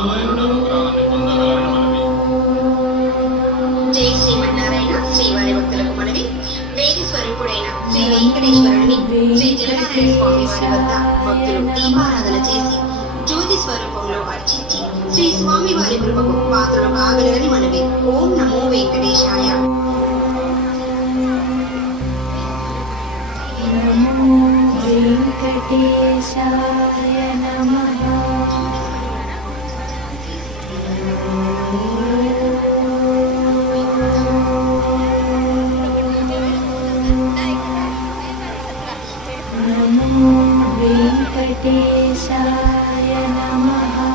జై శ్రీమన్నారాయణ. శ్రీవారి భక్తులకు మనవి. వేది స్వరూపుడైన శ్రీ వెంకటేశ్వరుడిని శ్రీ జలనారాయణ స్వామి వారి వద్ద భక్తులు దీపారాధన చేసి జ్యోతి స్వరూపంలో అర్చించి శ్రీ స్వామి వారి కృపకు పాత్రలు కాగలరని మనవి. ఓం నమో వెంకటేశాయ. నమో వెంకటేశాయ నమః. నమో వెంకటేశాయ నమః.